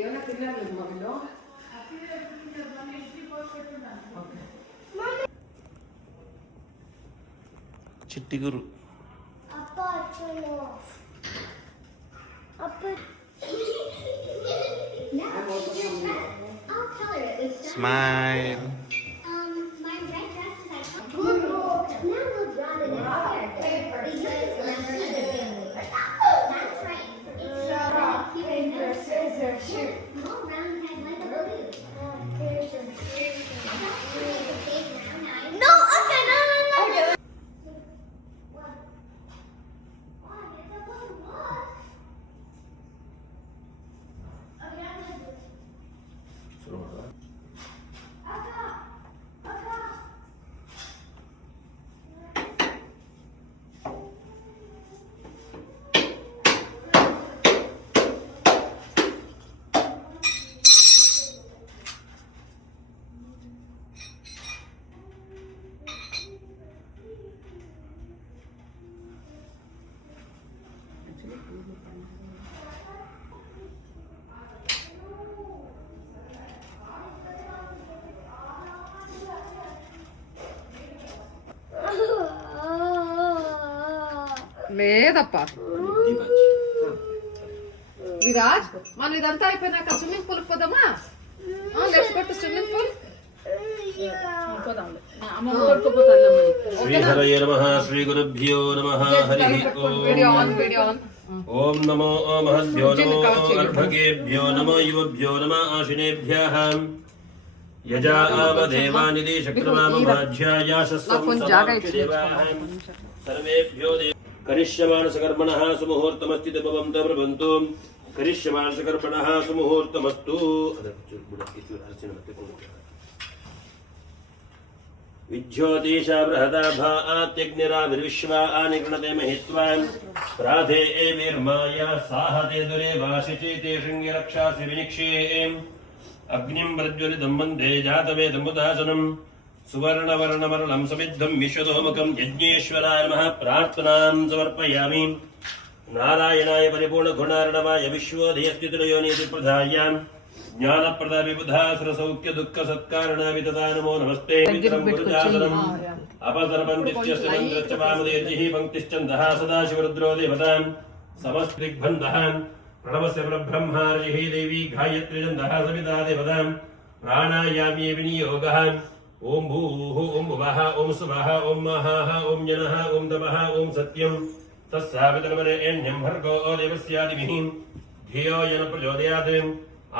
ఏమైనా తిన్నారు మా వీళ్ళు చిట్టి గురు స్మైల్ లేదప్పా విరాజ్ మనం ఇదంతా అయిపోయినాక స్విమ్మింగ్ పూల్ పోదామా let's go to swimming pool శ్రీ హరయే నమః శ్రీ గురుభ్యో నమః హరి ఓం ఓం నమో మహద్భ్యో నమో అర్భకేభ్యో నమో యువభ్యో నమః ఆశినేభ్యః యజామదేవానిది శక్రమామభాజ్యాయాశస్వం సమాక్షదేవాః సర్వేభ్యో కరిష్యమానసకర్మణః సుముహూర్తమస్తి భవంత ప్రబంతు కరిష్యమానసకర్మణః సుముహూర్తమస్తు విజ్యోతిషా బృహదాభాత్యగ్నిరావిర్విశ్వా ఆనిగణతే మహిత్వాన్ ప్రాధే వీర్మాయ సాహతే దురే వాసిచేతే శృంగిరక్షాసి వినిక్షే అగ్నిం ప్రజ్వలితం వందే జాతవేదముదాసనం సువర్ణవర్ణమరళం సమిద్ధం విశ్వతోముఖం యజ్ఞేశ్వరాయ నమః ప్రార్థనాం సమర్పయామి నారాయణాయ పరిపూర్ణగుణార్ణవాయ విశ్వోదయస్థితిరయోనీతి ప్రధాయ జ్ఞానప్రద విబుధాసురసౌఖ్య దుఃఖ సత్కారణామి తదా నమో నమస్తే మిత్రం గురుజాసనం అపసర్పంతిత్యస్య మంత్రచ్చ వామదేర్జిః పంక్తిశ్చందః సదాశివరుద్రో దేవతాం సమస్తిగ్బంధః ప్రణవస్య పరబ్రహ్మార్జిః దేవీ గాయత్రీజందః సవితా దేవతాం ప్రాణాయామే వినియోగः ఓం భూః ఓం భువః ఓం సువః ఓం మహాః ఓం జనః ఓం తమః ఓం సత్యం తస్సావితర్వరేణ్యం భర్గో దేవస్యాదిభిః ధియో యన ప్రచోదయాత్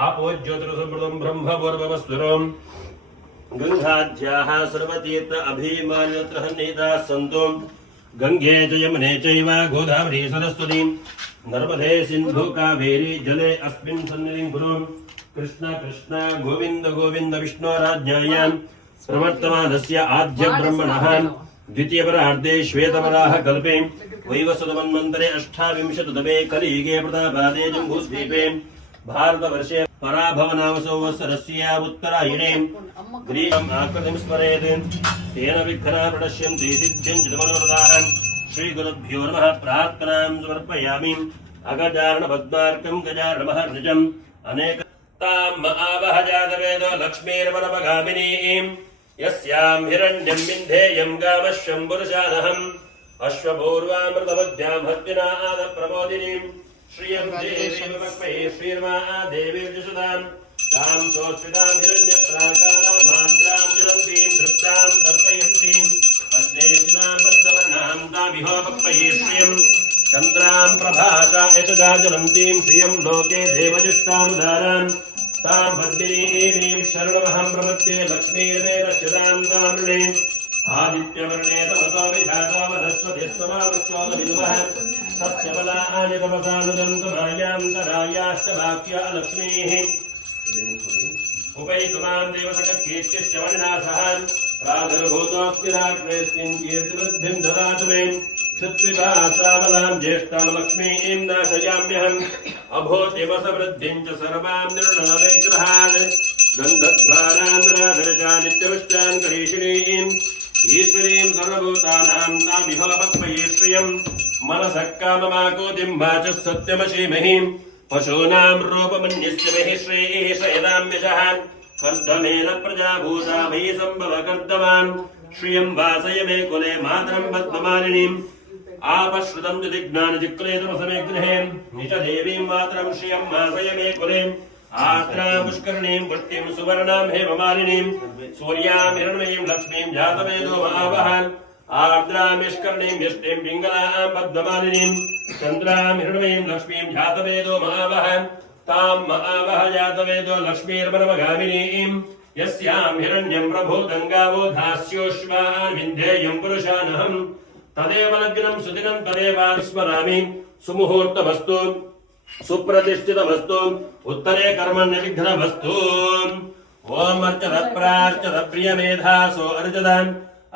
आपो ज्योतिरसमृतं ब्रह्मपूर्वमस्वरम् गंगाध्याः सर्वतीर्थ अभिमान्यत्र हन्निताः सन्तु गंगे च यमुने चैव गोदावरी सरस्वती नर्मदे सिन्धु कावेरी जले अस्मिन् सन्निधिं कुरु कृष्ण कृष्ण गोविन्द गोविन्द विष्णोराज्ञायां प्रवर्तमानस्य आद्य ब्रह्मणः द्वितीयपरार्धे श्वेतवराह कल्पे वैवस्वतमन्वन्तरे अष्टाविंशततमे कलियुगे प्रतापादे जम्बूद्वीपे भारतवर्षे पराभवनावसंवत्सरस्य उत्तरायणे ग्रीवम् आकृतिं स्मरेत् तेन विघ्नाः प्रणश्यन्ति सिद्ध्यं च मनोरथाः श्रीगुरुभ्यो नमः प्रार्थनां समर्पयामि अगजाननपद्मार्कं गजाननमहर्निजम् अनेकताम् आवह जातवेदो लक्ष्मीर्वनपगामिनीं यस्यां हिरण्यं विन्धेयं गामश्शम्भुरशानहम् अश्वपूर्वामृतमध्यां हस्तिना आदप्रबोधिनीम् श्रियं देवीमपक्महे श्रीर्मा देवीर्जुषदां तां सोऽस्मितां हिरण्यप्राकारामाद्रां ज्वलन्तीं धृप्तां तर्पयन्तीं पद्मेशितां पद्मवर्णां तामिहोपक्महे श्रियं चन्द्रां प्रभासा यतदा ज्वलन्तीं श्रियं लोके देवजुष्टामुदारां तां पद्मिनीं शरणमहं प्रपद्ये लक्ष्मीर्वेदश्यतां तामृणे आदित्यवर्णे तमतो विधाता वनस्पतिः समावृक्षोदविदुवः तस्य बलानि तपसानुदन्तमायान्तरायाश्च वाक्या लक्ष्मीः उपैतुमां देवसखच्चेत्यश्च वनिना सह प्रादुर्भूतोऽस्मि राज्ञेऽस्मिन् कीर्तिवृद्धिं ददातु मे क्षुत्पिपासाबलां ज्येष्ठां लक्ष्मीं नाशयाम्यहम् अभूतिमसवृद्धिं च सर्वां निर्णलविग्रहान् गन्धद्वारान्दराधरचा नित्यविष्टान् करीषिणीम् ईश्वरीं सर्वभूतानां तामिहोपक्मये श्रियम् मनसः काममाकोतिं वाचः सत्यमशीमहि पशूनां रूपमन्यस्य महि श्रेयः यदाम्यशः कर्दमेन प्रजाभूता मयि सम्भव कर्दमान् श्रियं वासय मे कुले मातरं पद्ममालिनीम् आपश्रुतं ज्ञानजिक्लेतमसमे गृहे निजदेवीं मातरं श्रियं वासय मे कुले आर्द्रां पुष्करणीं पुष्टिं सुवर्णां हेममालिनीं सूर्यां हिरण्मयीं लक्ष्मीं जातवेदो महावहान् आर्द्रां निष्कर्णीं यष्टिं पिङ्गलां पद्ममालिनीं चन्द्रां हिरण्मयीं लक्ष्मीं जातवेदो महावहान् तां महावह जातवेदो लक्ष्मीर्मनमगामिनीं यस्यां हिरण्यं प्रभूतं गावो धास्योश्वान् विन्ध्येयं पुरुषानहम् तदेव लग्नं सुदिनं तदेव स्मरामि सुमुहूर्तमस्तु सुप्रतिष्ठितमस्तु उत्तरे कर्मण्यविघ्नमस्तु ओम अर्चत प्रार्चत प्रियमेधासो अर्चताम्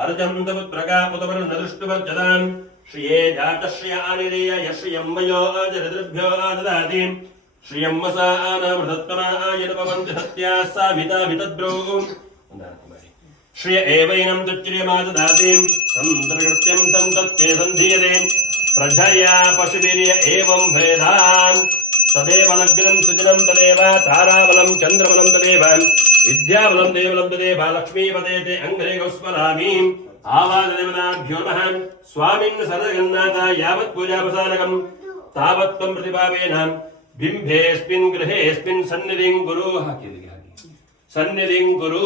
अर्चन्त पुत्रका पुतवर्णदृष्टुवर्चताम् श्रिये जातश्रिय आनिरेय यश्रियं वयो अजरद्भ्यो ददाति श्रियं वसानामृतत्वमायनुपवन्ति सत्याः साविता वितद्ब्रूम् श्रिय एवैनं तुच्र्यमाददाति सन्तर्कृत्यं सन्तत्ते सन्धीयते प्रजया पशुवीर्य एवं भेदान् तदेव लग्नं सुदिनं तदेव ताराबलं चन्द्रबलं तदेव विद्याबलं देवलं तदेव लक्ष्मीपदेते अङ्घ्रे स्मरामि आवाहदेवताभ्यो नमः स्वामिन् सरजगन्नाथ यावत् पूजापसारकं तावत् त्वं प्रतिपावेन बिम्भेऽस्मिन् गृहेऽस्मिन् सन्निधिं कुरु सन्निधिं कुरु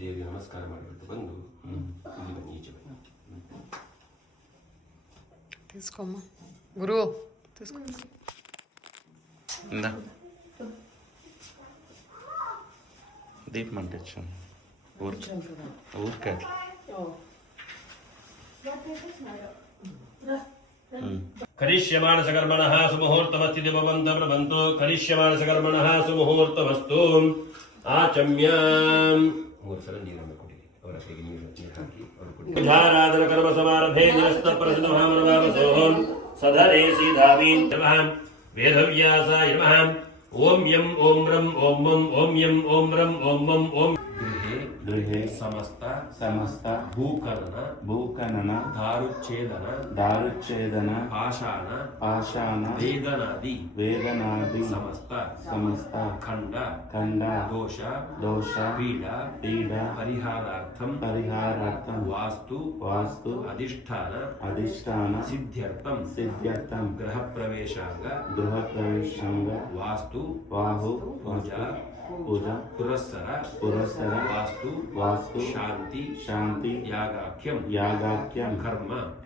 ದೇವಿ ನಮಸ್ಕಾರ ಮಾಡಿಬಿಟ್ಟು ಬಂದು ಈಚೆ ಬನ್ನಿ తీసుకోమ్మ గురు తీసుకో ఇందా దీపం అంటించు ఊరికే करिष्यमाणसकर्मणः सुमुहूर्तमस्ति भवन्तः प्रभन्तो करिष्यमाणसकर्मणः सुमुहूर्तमस्तु आचम्याम् पूजाराधन कर्म समारभे निरस्त प्रसिद्ध महामनवावसोहं सधरे सीधामी नमः वेदव्यासाय नमः ओम यम ओम रम ओम मम ओम यम ओम रम ओम मम ओम गृहे समस्त भूकनन दारुच्छेदन पाषाण वेदनादि समस्त खंड दोष पीडा परिहारार्थं वास्तु अधिष्ठान सिद्ध्यर्थं गृह प्रवेशांग वास्तु पूजा पुरस्सर वास्तु शांति यागाख्यम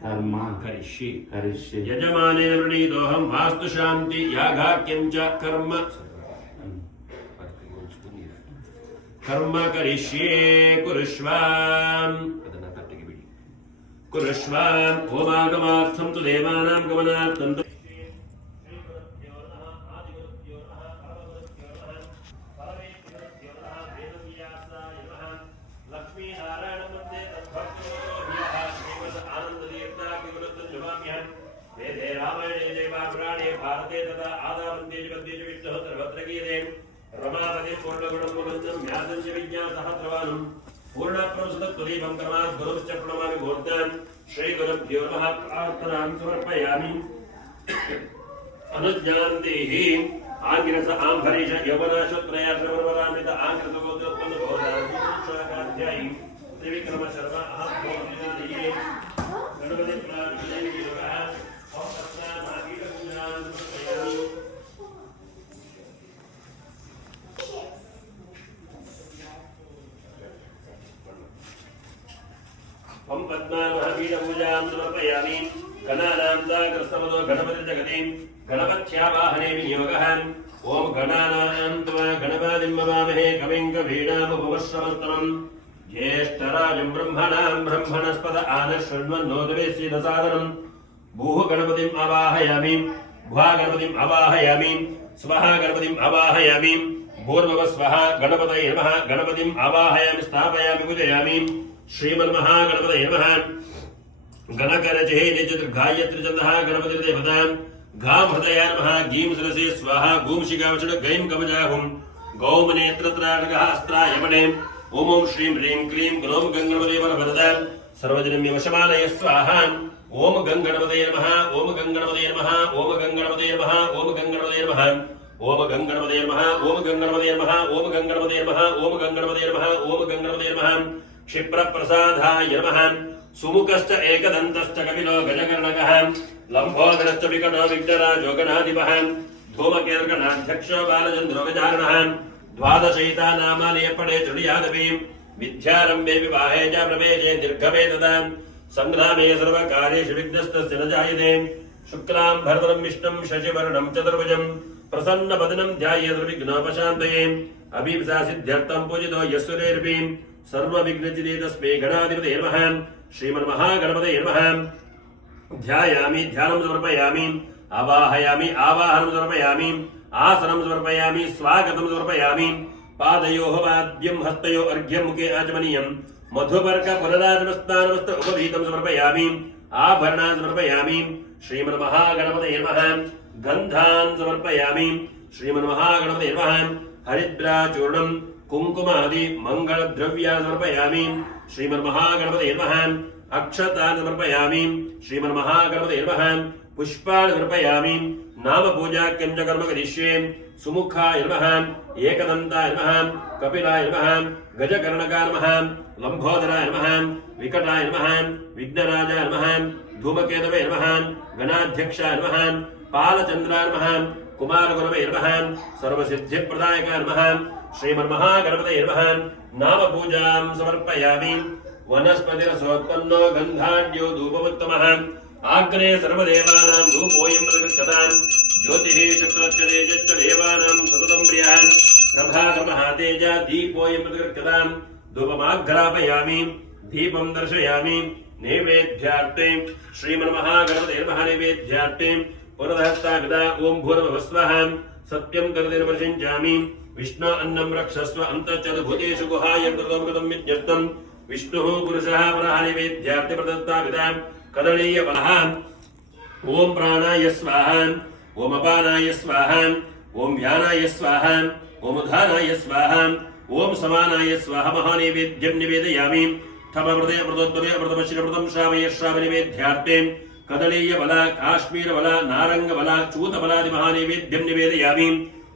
कर्म करिष्ये यजमानेन वृणीतोऽहं वास्तु शांति यागाख्यं च कर्म करिष्ये कुरुष्वाम् ओमागमार्थं तु देवानां गमनार्थं तु भारते तथा आदावन्ते जगद्देश विष्णुः सर्वत्र गीयते रमापतिं पूर्णगुणं मुकुन्दं ज्ञातं च विज्ञासहस्रवानं पूर्णप्रवसतत्वदीपं कर्मात् गुरुश्च प्रणमामि मूर्तान् श्रीगुरुभ्यो नमः प्रार्थनां समर्पयामि अनुज्ञान्तेः आङ्गिरस आम्भरीष यौवनाशत्रयाश्रमवरान्वित आङ्गिरसगोत्रोत्पन्नबोधाध्यायी त्रिविक्रम शर्मा अहं गणपति हम पद्मामहवीरपूजां समर्पयामि गणानां साग्रस्तमदो गणपतिर्जगतीं गणपत्यावाहने विनियोगः ओम गणानां त्वा गणपतिं मवामहे कविं कवीनामुपवश्रवस्तमम् ज्येष्ठराजं ब्रह्मणस्पद आनशृण्वन्नोदवेस्यदसादनम् भूः गणपतिम् आवाहयामि भुवा गणपतिम् आवाहयामि स्वः गणपतिम् आवाहयामि भूर्भुवः स्वः गणपतये नमः गणपतिम् आवाहयामि स्थापयामि पूजयामि श्रीमन्महागणपतये नमः गणकरचे निजदुर्गायत्रिचन्दः गणपतिर्देवतां गां हृदया नमः गीं सरसे स्वाहा गूंशिकावचन गैं कवचाहुं गौमनेत्रत्राणकः अस्त्राय मणे ॐ श्रीं ह्रीं क्लीं ग्लौं गङ्गणपते वरवरदां सर्वजनं वशमानय स्वाहा ಓಂ ಗಂಗಣಪತಯೇ ನಮಃ ಓಂ ಗಂಗಣಪತಯೇ ನಮಃ ಓಂ ಗಂಗಣಪತಯೇ ನಮಃ ಓಂ ಗಂಗಣಪತಯೇ ನಮಃ ಓಂ ಗಂಗಣಪತಯೇ ನಮಃ ಓಂ ಗಂಗಣಪತಯೇ ನಮಃ ಓಂ ಗಂಗಣಪತಯೇ ನಮಃ ಓಂ ಗಂಗಣಪತಯೇ ನಮಃ ಓಂ ಗಂಗಣಪತಯೇ ನಮಃ ಕ್ಷಿಪ್ರಪ್ರಸಾದಾಯ ನಮಃ ಸುಮುಖಶ್ಚ ಏಕದಂತಶ್ಚ ಕಪಿಲೋ ಗಜಕರ್ಣಕಃ ಲಂಬೋದರಶ್ಚ ವಿಕಟೋ ವಿಘ್ನರಾಜೋ ಗಣಾಧಿಪಃ ಧೂಮಕೇತುರ್ಗಣಾಧ್ಯಕ್ಷೋ ಬಾಲಚಂದ್ರೋ ಗಜಾನನಃ ದ್ವಾದಶೈತಾನಾಮಾನಿ ಪಡೆ ಚುಡಿಯಾದಪಿ ವಿದ್ಯಾರಂಭೆ ವಿವಾಹೇ ಚ ಪ್ರವೇಶೇ ನಿರ್ಗಮೇ ತದಾ ಸಂಗ್ರಾಮೇ ಸರ್ವಕಾರ್ಯೇಷು ವಿಘ್ನಸ್ತಸ್ಯ ನ ಜಾಯತೆ ಶುಕ್ಲಾಂ ಭರತರಂ ವಿಷ್ಣುಂ ಶಶಿವರ್ಣಂ ಚತುರ್ಭುಜಂ ಪ್ರಸನ್ನವದನಂ ಧ್ಯಾಯೇತ್ ವಿಘ್ನೋಪಶಾಂತಯೇ ಅಭೀಪ್ಸಾ ಸಿದ್ಧ್ಯರ್ಥಂ ಪೂಜಿತೋ ಯಸ್ಸುರೇರ್ಪಿ ಸರ್ವವಿಘ್ನಚಿದೇ ತಸ್ಮೈ ಗಣಾಧಿಪತಯೇ ನಮಃ ಶ್ರೀಮನ್ಮಹಾಗಣಪತಯೇ ನಮಃ ಧ್ಯಾಯಾಮಿ ಧ್ಯಾನಂ ಸಮರ್ಪಯಾಮಿ ಆವಾಹಯಾಮಿ ಆವಾಹನಂ ಸಮರ್ಪಯಾಮಿ ಆಸನಂ ಸಮರ್ಪಯಾಮಿ ಸ್ವಾಗತಂ ಸಮರ್ಪಯಾಮಿ ಪಾದಯೋಃ ಪಾದ್ಯಂ ಹಸ್ತಯೋ ಅರ್ಘ್ಯಂ ಮುಖೇ ಆಚಮನೀಯಂ ಮಧುಪರ್ಕ ಪುನರಾಜಮಸ್ತಾನಮಸ್ತ ಉಪವೀತಂ ಸಮರ್ಪಯಾಮಿ ಆಭರಣಾನ್ ಸಮರ್ಪಯಾಮಿ ಶ್ರೀಮನ್ಮಹಾಗಣಪತಯೇ ನಮಃ ಗಂಧಾನ್ ಸಮರ್ಪಯಾಮಿ ಶ್ರೀಮನ್ಮಹಾಗಣಪತಯೇ ನಮಃ ಹರಿದ್ರಾಚೂರ್ಣಂ ಕುಂಕುಮಾದಿ ಮಂಗಳ ದ್ರವ್ಯಾನ್ ಸಮರ್ಪಯಾಮಿ ಶ್ರೀಮನ್ಮಹಾಗಣಪತಯೇ ನಮಃ ಅಕ್ಷತಾನ್ ಸಮರ್ಪಯಾಮಿ ಶ್ರೀಮನ್ಮಹಾಗಣಪತಯೇ ನಮಃ ಪುಷ್ಪಾನ್ ಸಮರ್ಪಯಾಮಿ ನಾಮ ಪೂಜಾಖ್ಯಂ ಚ ಕರ್ಮ ಕರಿಷ್ಯೆ ಸುಮುಖಾಯ ನಮಃ ಏಕದಂತಾಯ ನಮಃ ಕಪಿಲಾಯ ನಮಃ ಗಜಕರ್ಣಕಾಯ ನಮಃ ಲಂಬೋದರಾಯ ನಮಃ ವಿಕಟಾಯ ನಮಃ ವಿಘ್ನರಾಜಾಯ ನಮಃ ಧೂಮಕೇತವೇ ನಮಃ ಗಣಾಧ್ಯಕ್ಷಾಯ ನಮಃ ಪಾಲಚಂದ್ರಾಯ ನಮಃ ಕುಮಾರಗುರವೇ ನಮಃ ಸರ್ವಸಿದ್ಧಿಪ್ರದಾಯಕಾಯ ನಮಃ ಶ್ರೀಮನ್ಮಹಾಗಣಪತಯೇ ನಮಃ ನಾಮ ಪೂಜಾಂ ಸಮರ್ಪಯಾಮಿ ವನಸ್ಪತಿರಸೋತ್ಪನ್ನೋ ಗಂಧಾಢ್ಯೋ ಧೂಪವತ್ತಮಃ ಆಗ್ರೇ ಸರ್ವದೇವಾನಾಂ ಧೂಪೋಯಂ ಪ್ರತಿಷ್ಠತಾಂ ಜ್ಯೋತಿಃ ಶುಕ್ಲಶ್ಚ ತೇಜಶ್ಚ ದೇವಾನಾಂ ಸತತಂ ಪ್ರಿಯಃ ಪ್ರಭಾಕರಮಃ ತೇಜ ದೀಪೋಯಂ ಪ್ರತಿಷ್ಠತಾಂ ಧೂಪಮಾಘ್ರಾಪಯಾಮಿ ದೀಪಂ ದರ್ಶಯಾಮಿ ನೈವೇದ್ಯಾರ್ಥೆ ಶ್ರೀಮನ್ಮಹಾಗಣಪತಯೇ ನಮಃ ನೈವೇದ್ಯಾರ್ಥೆ ಪುರದಹಸ್ತಾಗತ ಓಂ ಭೂರ್ಭುವಃ ಸ್ವಃ ಸತ್ಯಂ ಕರ್ದೇನ ಪ್ರಶಂಚಾಮಿ ವಿಷ್ಣು ಅನ್ನಂ ರಕ್ಷಸ್ವ ಅಂತಶ್ಚತುರ್ಭುಜೇಷು ಗುಹಾಯಂತೃತಂ ಕೃತಂ ವಿಜ್ಞಪ್ತಂ ವಿಷ್ಣುಃ ಪುರುಷಃ ಪರಃ ನೈವೇದ್ಯಾರ್ಥೆ ಪ್ರದತ್ತಾವಿದ ಕದಳೀಯ ಫಲಃ ಓಂ ಪ್ರಾಣಾಯ ಸ್ವಾಹ ಓಂ ಅಪಾನಾಯ ಸ್ವಾಹ ಓಂ ವ್ಯಾನಾಯ ಸ್ವಾಹ ಓಂ ಉಧಾನಾಯ ಸ್ವಾಹ ಓಂ ಸಮಾನಾಯ ಸ್ವಾಹ ಮಹಾನೈವೇದ್ಯಂ ನಿವೇದಯಾಮಿ ತಮ ಹೃದಯ ಮೃದೋದ್ಭವೇ ಅಮೃತಪಶ್ಚಿರಮೃತಂ ಶ್ರಾವಯ ಶ್ರಾವ ನಿವೇದ್ಯಾರ್ಥೆ ಕದಳೀಯ ಬಲ ಕಾಶ್ಮೀರ ಬಲ ನಾರಂಗ ಬಲ ಚೂತ ಬಲಾದಿ ಮಹಾನೈವೇದ್ಯಂ ನಿವೇದಯಾಮಿ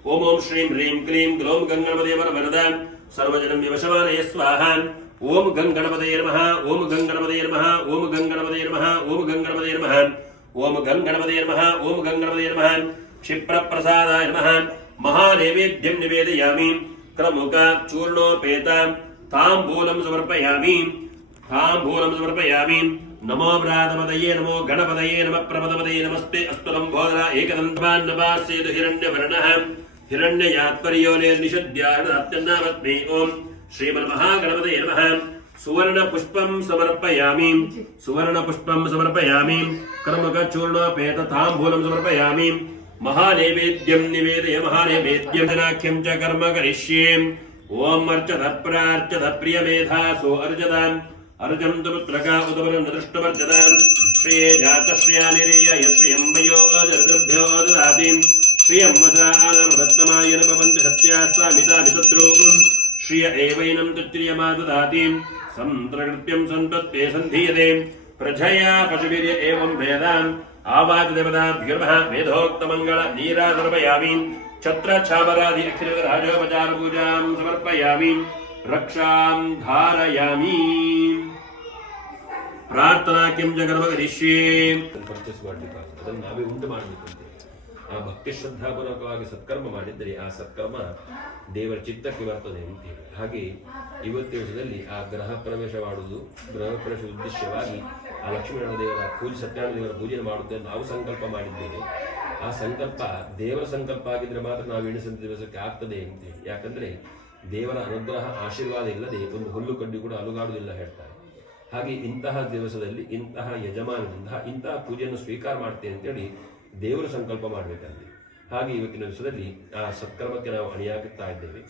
ಓಂ ಓಂ ಶ್ರೀಂ ಹ್ರೀಂ ಕ್ಲೀಂ ಗ್ಲೌಂ ಗಂಗಣಪತಯೇ ವರದ ಸರ್ವಜನಂ ವಿವಶಮಾನಯ ಸ್ವಾಹ ಓಂ ಗಂಗಣಪತಯೇ ನಮಃ ಓಂ ಗಂಗಣಪತಯೇ ನಮಃ ಓಂ ಗಂಗಣಪತಯೇ ನಮಃ ಓಂ ಗಂಗಣಪತಯೇ ನಮಃ ಓಂ ಗಂಗಣಪತಯೇ ನಮಃ ಓಂ ಗಂಗಣಪತಯೇ ನಮಃ ಕ್ಷಿಪ್ರಪ್ರಸಾದಾಯ ನಮಃ ಮಹಾನೈವೇದ್ಯಂ ನಿವೇದಯಾಮಿ ಕ್ರಮುಕ ಚೂರ್ಣೋಪೇತ ತಾಂಬೂಲಂ ಸಮರ್ಪಯಾಮಿ ನಮೋ ವ್ರಾತಪತಯೇ ನಮೋ ಗಣಪತಯೇ ನಮಃ ಪ್ರಪದಪತಯೇ ನಮಸ್ತೆ ಅಸ್ತು ಲಂಬೋದರ ಏಕದಂತಾನ್ನಪಾಸ್ಯೇತು ಹಿರಣ್ಯವರ್ಣಃ ಹಿರಣ್ಯಯಾತ್ಪರ್ಯೋನಿರ್ನಿಷದ್ಯಾತ್ಯನ್ನಾಮಸ್ಮೈ ಓಂ ಶ್ರೀಮನ್ಮಹಾಗಣಪತಯೇ ನಮಃ ಸುವರ್ಣ ಪುಷ್ಪಂ ಸಮರ್ಪಯಾಮಿ ಕರ್ಮಕ ಚೂರ್ಣೋಪೇತ ತಾಂಬೂಲಂ ಸಮರ್ಪಯಾಮಿ ಮಹಾನೈವೇದ್ಯಂ ನಿವೇದಯ ಮಹಾನೈವೇದ್ಯಂ ಜನಾಖ್ಯಂ ಚ ಕರ್ಮ ಕರಿಷ್ಯೆ ಓಂ ಅರ್ಚತ ಪ್ರಾರ್ಚತ ಪ್ರಿಯಮೇಧಾಸೋ ಅರ್ಜತಾಂ ಅರ್ಜಂತು ಪುತ್ರಕ ಉದವರನ್ನ ದೃಷ್ಟವರ್ಜತಾಂ ಶ್ರೇಯ ಜಾತ ಶ್ರೇಯಾನಿರೇಯ ಶ್ರಿಯಂ ಮಯೋ ಅಜರದಭ್ಯೋ ದದಾತಿ ಶ್ರಿಯಂ ವಸಾ ಆನಮದತ್ತಮಾಯ ನಮವಂತ ಸತ್ಯಾಸ್ವಾಮಿತಾ ವಿಸದ್ರೋಂ ಶ್ರಿಯ ಏವೈನಂ ತುತ್ರಿಯಮಾ ದದಾತಿ ಸಂತ್ರಕೃತ್ಯಂ ಸಂತತ್ವೇ ಸಂಧೀಯತೆ ಪ್ರಜಯಾ ಪಶುವೀರ್ಯ ಏವಂ ವೇದಾಂ ಆವಾಚ ದೇವತಾಭ್ಯರ್ಮಃ ವೇದೋಕ್ತಮಂಗಳ ನೀರಾಸರ್ಪಯಾಮಿ ಛತ್ರ ಛಾಬರಾದಿ ಅಖಿಲ ರಾಜೋಪಚಾರ ಪೂಜಾಂ ಸಮರ್ಪಯಾಮಿ ರಕ್ಷಾಂ ಧಾರಯಾಮಿ ಪ್ರಾರ್ಥನಾಕ್ಯಂ ಚ ಕರ್ಮ ಕರಿಷ್ಯೆ ಪರ್ಚೇಸ್ ಮಾಡಲಿಕ್ಕೆ ಅದನ್ನು ನಾವೇ ಉಂಟು ಮಾಡಬೇಕಂತೆ ಆ ಭಕ್ತಿ ಶ್ರದ್ಧಾಪೂರ್ವಕವಾಗಿ ಸತ್ಕರ್ಮ ಮಾಡಿದ್ದರೆ ಆ ಸತ್ಕರ್ಮ ದೇವರ ಚಿತ್ತಕ್ಕೆ ಬರ್ತದೆ ಅಂತೇಳಿ ಹಾಗೆ ಇವತ್ತಿನ ದಿವಸದಲ್ಲಿ ಆ ಗೃಹ ಪ್ರವೇಶ ಮಾಡುವುದು ಗೃಹ ಪ್ರವೇಶ ಉದ್ದೇಶವಾಗಿ ಆ ಲಕ್ಷ್ಮೀನಾರಾಯಣ ದೇವರ ಪೂಜೆ ಸತ್ಯನಾರಾಯಣ ದೇವರ ಪೂಜೆ ಮಾಡುವುದನ್ನು ನಾವು ಸಂಕಲ್ಪ ಮಾಡಿದ್ದೇವೆ ಆ ಸಂಕಲ್ಪ ದೇವರ ಸಂಕಲ್ಪ ಆಗಿದ್ರೆ ಮಾತ್ರ ನಾವು ಎಣಿಸಿದ ದಿವಸಕ್ಕೆ ಆಗ್ತದೆ ಅಂತೇಳಿ ಯಾಕಂದ್ರೆ ದೇವರ ಅನುಗ್ರಹ ಆಶೀರ್ವಾದ ಇಲ್ಲದೆ ಒಂದು ಹುಲ್ಲು ಕಡ್ಡಿ ಕೂಡ ಅಲುಗಾಡುವುದಿಲ್ಲ ಹೇಳ್ತಾರೆ ಹಾಗೆ ಇಂತಹ ದಿವಸದಲ್ಲಿ ಇಂತಹ ಯಜಮಾನದಿಂದ ಇಂತಹ ಪೂಜೆಯನ್ನು ಸ್ವೀಕಾರ ಮಾಡ್ತೇವೆ ಅಂತೇಳಿ ದೇವರ ಸಂಕಲ್ಪ ಮಾಡಬೇಕಂತೆ ಹಾಗೆ ಇವತ್ತಿನ ದಿವಸದಲ್ಲಿ ಆ ಸತ್ಕರ್ಮಕ್ಕೆ ನಾವು ಅಣಿಯಾಗುತ್ತಾ ಇದ್ದೇವೆ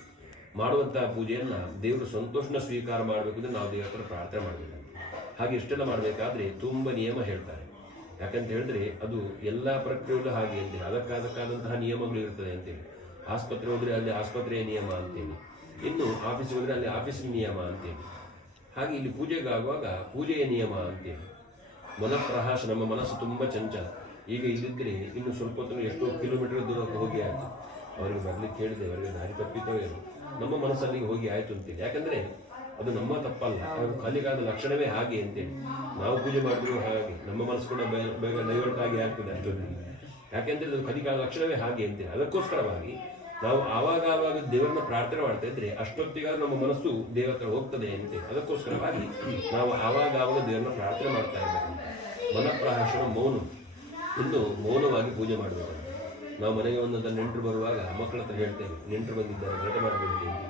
ಮಾಡುವಂತಹ ಪೂಜೆಯನ್ನ ದೇವರು ಸಂತೋಷನ ಸ್ವೀಕಾರ ಮಾಡಬೇಕು ಅಂದ್ರೆ ನಾವು ದೇವರ ಹತ್ರ ಪ್ರಾರ್ಥನೆ ಮಾಡಬೇಕಂತೆ ಹಾಗೆ ಇಷ್ಟೆಲ್ಲ ಮಾಡಬೇಕಾದ್ರೆ ತುಂಬ ನಿಯಮ ಹೇಳ್ತಾರೆ ಯಾಕಂತ ಹೇಳಿದ್ರೆ ಅದು ಎಲ್ಲ ಪ್ರಕ್ರಿಯೆಗಳು ಹಾಗೆ ಅಂತೇಳಿ ಅದಕ್ಕಾದಂತಹ ನಿಯಮಗಳು ಇರ್ತದೆ ಅಂತೇಳಿ ಆಸ್ಪತ್ರೆ ಹೋದ್ರೆ ಅಲ್ಲಿ ಆಸ್ಪತ್ರೆಯ ನಿಯಮ ಅಂತೇಳಿ ಇನ್ನು ಆಫೀಸ್ ಹೋದ್ರೆ ಅಲ್ಲಿ ಆಫೀಸಿನ ನಿಯಮ ಅಂತೇಳಿ ಹಾಗೆ ಇಲ್ಲಿ ಪೂಜೆಗಾಗುವಾಗ ಪೂಜೆಯ ನಿಯಮ ಅಂತೇಳಿ ಮನಃಪ್ರಹಾಶ, ನಮ್ಮ ಮನಸ್ಸು ತುಂಬ ಚಂಚಲ. ಈಗ ಇಲ್ಲಿದ್ದರೆ ಇನ್ನು ಸ್ವಲ್ಪ ಹೊತ್ತು ಎಷ್ಟೋ ಕಿಲೋಮೀಟರ್ ದೂರ ಹೋಗಿ ಆಯಿತು. ಅವರಿಗೆ ಬರ್ಲಿಕ್ಕೆ ಹೇಳಿದೆ, ಅವರಿಗೆ ದಾರಿ ತಪ್ಪಿತೋ ಏನು, ನಮ್ಮ ಮನಸ್ಸಲ್ಲಿಗೆ ಹೋಗಿ ಆಯಿತು ಅಂತೇಳಿ. ಯಾಕಂದರೆ ಅದು ನಮ್ಮ ತಪ್ಪಲ್ಲ, ಅದು ಕಲಿಗಾದ ಲಕ್ಷಣವೇ ಹಾಗೆ ಅಂತೇಳಿ. ನಾವು ಪೂಜೆ ಮಾಡಿದ್ರು ಹಾಗೆ ನಮ್ಮ ಮನಸ್ಸು ಕೂಡ ಬೇಗ ಡೈವರ್ಟ್ ಆಗಿ ಆಗ್ತದೆ ಅಷ್ಟೊತ್ತಿಗೆ. ಯಾಕೆಂದರೆ ಅದು ಕಲಿಗಾದ ಲಕ್ಷಣವೇ ಹಾಗೆ ಅಂತೇಳಿ. ಅದಕ್ಕೋಸ್ಕರವಾಗಿ ನಾವು ಆವಾಗ ದೇವರನ್ನ ಪ್ರಾರ್ಥನೆ ಮಾಡ್ತಾ ಇದ್ರೆ ಅಷ್ಟೊತ್ತಿಗಾದ್ರೂ ನಮ್ಮ ಮನಸ್ಸು ದೇವರ ಹತ್ರ ಹೋಗ್ತದೆ ಅಂತೇಳಿ. ಅದಕ್ಕೋಸ್ಕರವಾಗಿ ನಾವು ಆವಾಗ ದೇವರನ್ನ ಪ್ರಾರ್ಥನೆ ಮಾಡ್ತಾ ಇರಬೇಕಂತ. ಮನಃಪ್ರಹಾಶನ ಮೌನ, ಇನ್ನು ಮೌನವಾಗಿ ಪೂಜೆ ಮಾಡಬೇಕಂತ. ನಾವು ಮನೆಗೆ ಒಂದಂತ ನೆಂಟರು ಬರುವಾಗ ಮಕ್ಕಳ ಹತ್ರ ಹೇಳ್ತೇವೆ, ನೆಂಟರು ಬಂದಿದ್ದಾರೆ ಊಟ ಮಾಡಬೇಕು ಅಂತ.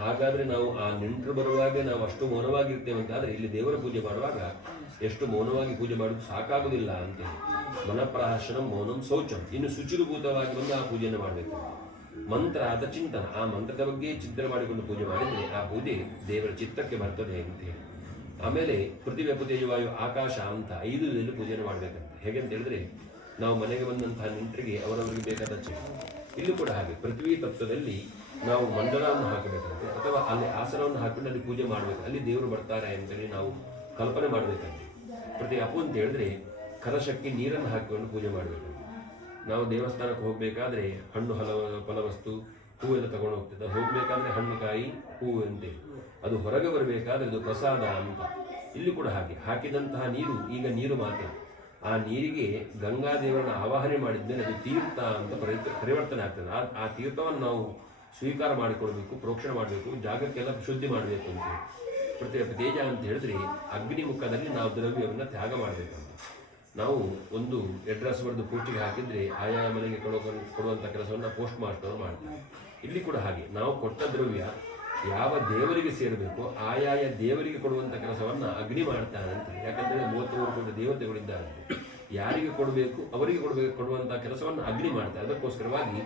ಹಾಗಾದ್ರೆ ನಾವು ಆ ನೆಂಟರು ಬರುವಾಗ ನಾವು ಅಷ್ಟು ಮೌನವಾಗಿರ್ತೇವೆ ಅಂತ ಆದ್ರೆ ಇಲ್ಲಿ ದೇವರ ಪೂಜೆ ಮಾಡುವಾಗ ಎಷ್ಟು ಮೌನವಾಗಿ ಪೂಜೆ ಮಾಡೋದು ಸಾಕಾಗುವುದಿಲ್ಲ ಅಂತ. ಮನಃಪ್ರಹಾಶನ ಮೌನಂ ಶೌಚಂ. ಇನ್ನು ಶುಚಿರಭೂತವಾಗಿ ಬಂದು ಆ ಪೂಜೆಯನ್ನು ಮಾಡಬೇಕು. ಮಂತ್ರ ಆದ ಚಿಂತನ, ಆ ಮಂತ್ರದ ಬಗ್ಗೆ ಚಿಂತನೆ ಮಾಡಿಕೊಂಡು ಪೂಜೆ ಮಾಡಿದ್ರೆ ಆ ಪೂಜೆ ದೇವರ ಚಿತ್ತಕ್ಕೆ ಬರ್ತದೆ ಅಂತೇಳಿ. ಆಮೇಲೆ ಪೃಥ್ವಿ ಅಪು ವಾಯು ಆಕಾಶ ಅಂತ 5 ವಿಧದಲ್ಲಿ ಪೂಜೆಯನ್ನು ಮಾಡಬೇಕಂತ. ಹೇಗೆಂತ ಹೇಳಿದ್ರೆ ನಾವು ಮನೆಗೆ ಬಂದಂತಹ ನೆಂಟರಿಗೆ ಅವರವರಿಗೆ ಬೇಕಾದ ಚಿತ್ರ. ಇಲ್ಲೂ ಕೂಡ ಹಾಗೆ ಪೃಥ್ವಿ ತತ್ವದಲ್ಲಿ ನಾವು ಮಂಡಲವನ್ನು ಹಾಕಬೇಕಂತೆ, ಅಥವಾ ಅಲ್ಲಿ ಆಸನವನ್ನು ಹಾಕಿಕೊಂಡು ಅಲ್ಲಿ ಪೂಜೆ ಮಾಡಬೇಕು. ಅಲ್ಲಿ ದೇವರು ಬರ್ತಾರೆ ಅಂತೇಳಿ ನಾವು ಕಲ್ಪನೆ ಮಾಡಬೇಕಂತೆ. ಪ್ರತಿ ಅಪು ಅಂತ ಹೇಳಿದ್ರೆ ಕಲಶಕ್ಕೆ ನೀರನ್ನು ಹಾಕಿಕೊಂಡು ಪೂಜೆ ಮಾಡಬೇಕಂತೆ. ನಾವು ದೇವಸ್ಥಾನಕ್ಕೆ ಹೋಗಬೇಕಾದ್ರೆ ಹಣ್ಣು ಫಲವಸ್ತು ಹೂವೆಲ್ಲ ತಗೊಂಡು ಹೋಗ್ತದೆ. ಹೋಗ್ಬೇಕಾದ್ರೆ ಹಣ್ಣು ಕಾಯಿ ಹೂವು ಅಂತೇಳಿ. ಅದು ಹೊರಗೆ ಬರಬೇಕಾದ್ರೆ ಅದು ಪ್ರಸಾದ ಅಂತ. ಇಲ್ಲಿ ಕೂಡ ಹಾಗೆ ಹಾಕಿದಂತಹ ನೀರು ಈಗ ನೀರು ಮಾತ್ರ. ಆ ನೀರಿಗೆ ಗಂಗಾದೇವರನ್ನ ಆವಾಹನೆ ಮಾಡಿದ್ಮೇಲೆ ಅದು ತೀರ್ಥ ಅಂತ ಪರಿವರ್ತನೆ ಆಗ್ತದೆ. ಆ ತೀರ್ಥವನ್ನು ನಾವು ಸ್ವೀಕಾರ ಮಾಡಿಕೊಳ್ಬೇಕು, ಪ್ರೋಕ್ಷಣೆ ಮಾಡಬೇಕು, ಜಾಗಕ್ಕೆಲ್ಲ ಶುದ್ಧಿ ಮಾಡಬೇಕು ಅಂತೇಳಿ. ಪ್ರತಿ ತೇಜ ಅಂತ ಹೇಳಿದ್ರೆ ಅಗ್ನಿ ಮುಖದಲ್ಲಿ ನಾವು ದ್ರವ್ಯವನ್ನು ತ್ಯಾಗ ಮಾಡಬೇಕಂತ. ನಾವು ಒಂದು ಅಡ್ರೆಸ್ ಬರೆದು ಪೋಸ್ಟಿಗೆ ಹಾಕಿದ್ರೆ ಆಯಾಯ ಮನೆಗೆ ಕೊಡುವಂಥ ಕೆಲಸವನ್ನು ಪೋಸ್ಟ್ ಮಾಸ್ಟರ್ ಮಾಡ್ತಾರೆ. ಇಲ್ಲಿ ಕೂಡ ಹಾಗೆ ನಾವು ಕೊಟ್ಟ ದ್ರವ್ಯ ಯಾವ ದೇವರಿಗೆ ಸೇರಬೇಕು ಆಯಾಯ ದೇವರಿಗೆ ಕೊಡುವಂಥ ಕೆಲಸವನ್ನು ಅಗ್ನಿ ಮಾಡ್ತಾನೆ ಅಂತ. ಯಾಕಂದರೆ 33 ಕೋಟಿ ದೇವತೆಗಳಿದ್ದಾರೆ. ಯಾರಿಗೆ ಕೊಡಬೇಕು ಅವರಿಗೆ ಕೊಡುವಂಥ ಕೆಲಸವನ್ನು ಅಗ್ನಿ ಮಾಡ್ತಾರೆ. ಅದಕ್ಕೋಸ್ಕರವಾಗಿ